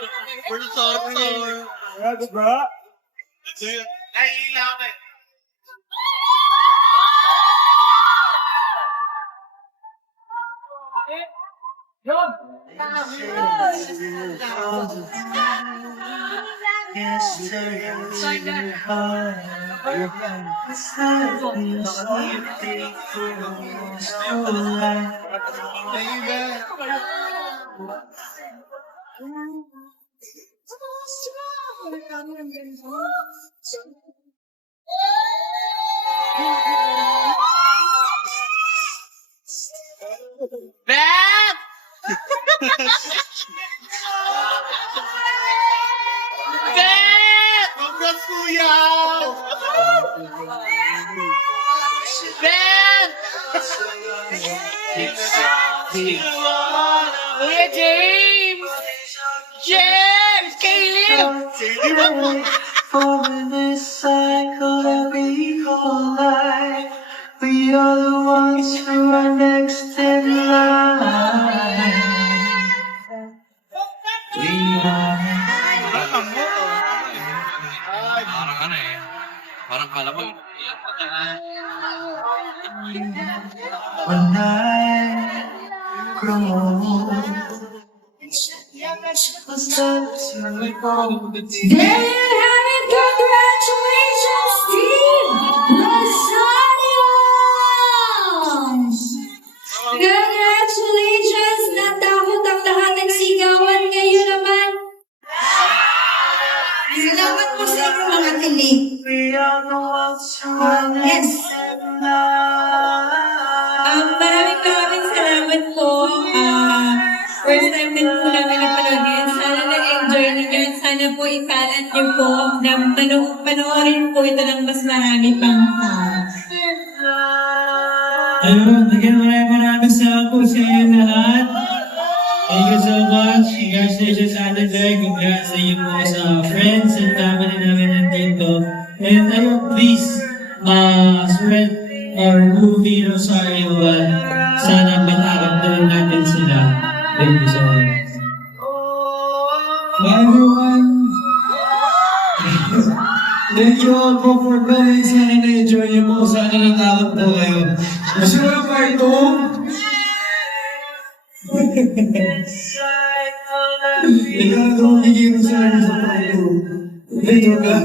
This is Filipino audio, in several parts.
Congrats, bro. Beth! Beth! Congrats, kuya! Beth! Kuya James! James! Caleb! For this cycle that we call life, we are the ones who are next in line. We are. Parang ano eh. Parang kala mo. When I grow old, what's that to go with you? There you have it! Congratulations, Team Rosario! Congratulations! Natakot ang lahat ng sigawan ngayon naman. Salamat po sa inyong mga tinig. We are the ones who are next in line. Maraming salamat po. First time din po namin napanood yan. Sana na-enjoy ninyo at sana po italat niyo po na panoorin po ito ng mas marami pang fans. Ayun, again, maraming salamat po sa inyo lahat. Thank you so much. Congratulations sa atin there. Congrats sa inyo po sa friends and family namin nandito. And ayun, please, spread our movie Rosario. Sana matakap na rin natin sila. Thank you so much. Bye everyone! Thank you all po for coming. Sana na-enjoy niyo po. Sana natakot po kayo. Gusto mo yung part 2? Ikaw na tumigil sa akin sa part 2. Dito ka.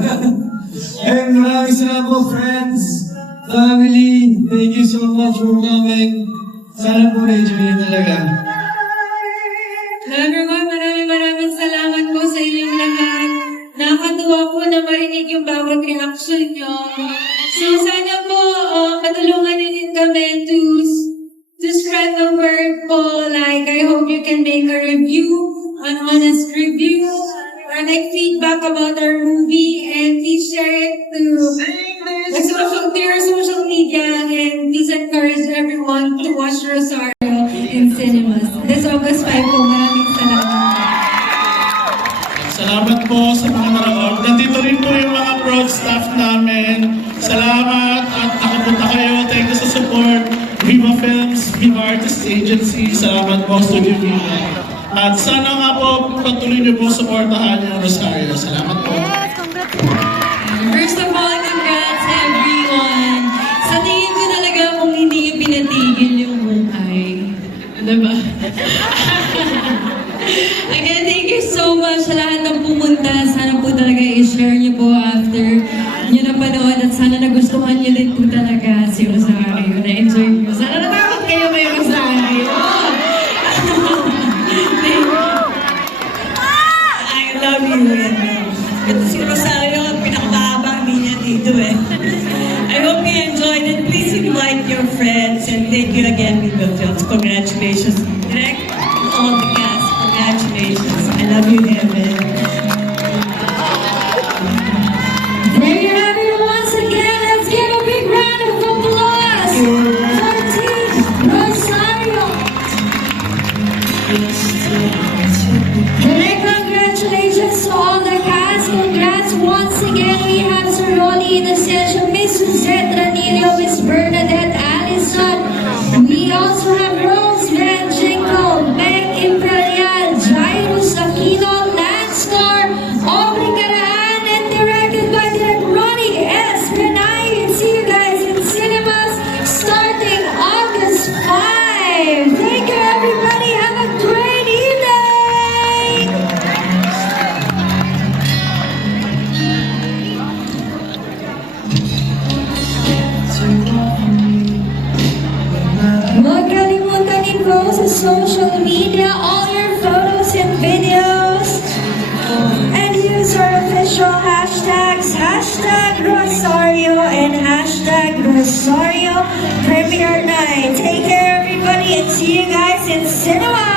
And maraming salamat po, friends, family. Thank you so much for coming. Sana po na-enjoy niyo talaga. Everyone, maraming salamat po sa inyong lahat. Nakakatuwa po na marinig yung bawat reaction nyo. So sana po matulungan din kami to spread the word po. Like, I hope you can make a review, an honest review, or like feedback about our movie, and please share it to your social media, and please encourage everyone to watch Rosario in cinemas. This August 5 po, maraming salamat. Salamat po sa mga nanood. Nandito rin po yung mga prod staff namin. Salamat at nakapunta kayo. Thank you sa support. Viva Films, Viva Artists Agency. Salamat po, Studio Viva. At sana nga po patuloy niyo po supportahan yung Rosario. Salamat po. First of all, congrats everyone. Sa tingin ko talaga kung hindi yung pinatigil yung buhay. Diba? Again, thank you so much sa lahat ng pumunta. Sana po talaga i-share niyo po after niyo napanood at sana nagustuhan niyo din po talaga si Rosario. Na-enjoy niyo. Sana natakot kayo kay Rosario. I love you. Ito si Rosario, pinakababa niya dito eh. I hope you enjoyed it. Please invite your friends and thank you again, Viva Films. Congratulations. Direct all the cast. Congratulations. I love you, Heaven. There you have it once again. Let's give a big round of applause for Team Rosario. Direct congratulations to all the cast. Congrats once again. We have Sir Rolly Inocencio, Miss Suzette Ranillo, Miss Bernadette Allison. We also have Rose Van Jing, Rosario premiere night. Take care, everybody, and see you guys in cinemas.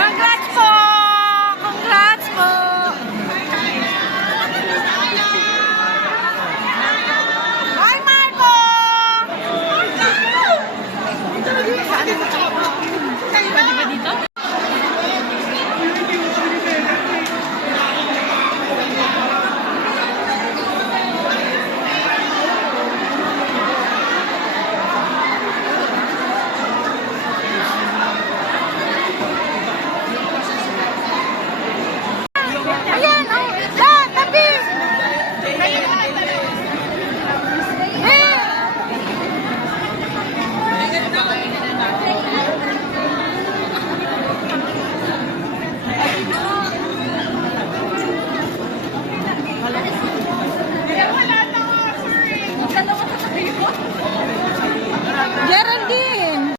Congrats po!